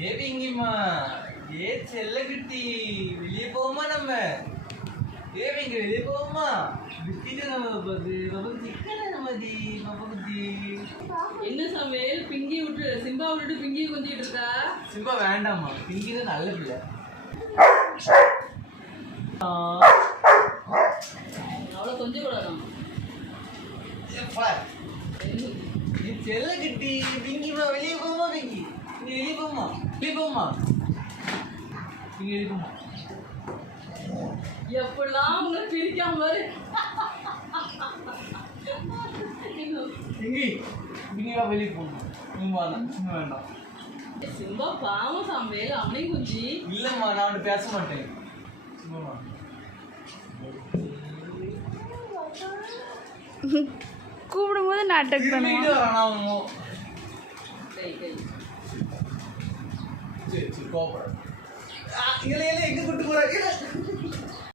ஏவிங்கம்மா ஏ செல்லக்குட்டி வெளியே போமா நம்ம ஏவிங்க வெளியே போமா பிஸ்கெட் நம்ம சிக்கன் நம்மதி பப்பகுட்டி என்ன சமையல் பிங்கி விட்டு சிம்பா விட்டுட்டு பிங்கி கொஞ்சிட்டு இருக்கா சிம்பா வேண்டாமா பிங்கி தான் நல்ல பிள்ளை அவ்வளோ கொஞ்சம் கூடாதான் நீ செல்லக்குட்டி பிங்கிமா வெளியே போமா பிங்கி நீ வெளியே போமா வெளியே போமா நீங்க வெளியே போமா எப்படிலாம் உங்களை பிரிக்காம பாரு பிங்கி பிங்கிமா வெளியே போமா இன்னும் வேண்டாம் சிம்பா பாவம் சமையல் அவனையும் குஞ்சி இல்லம்மா நான் அவனை பேச மாட்டேன் கூப்பிடும்போது நாட்டக் பண்ணுவோம் சரி கோபுரம் எங்க கூட்டு போற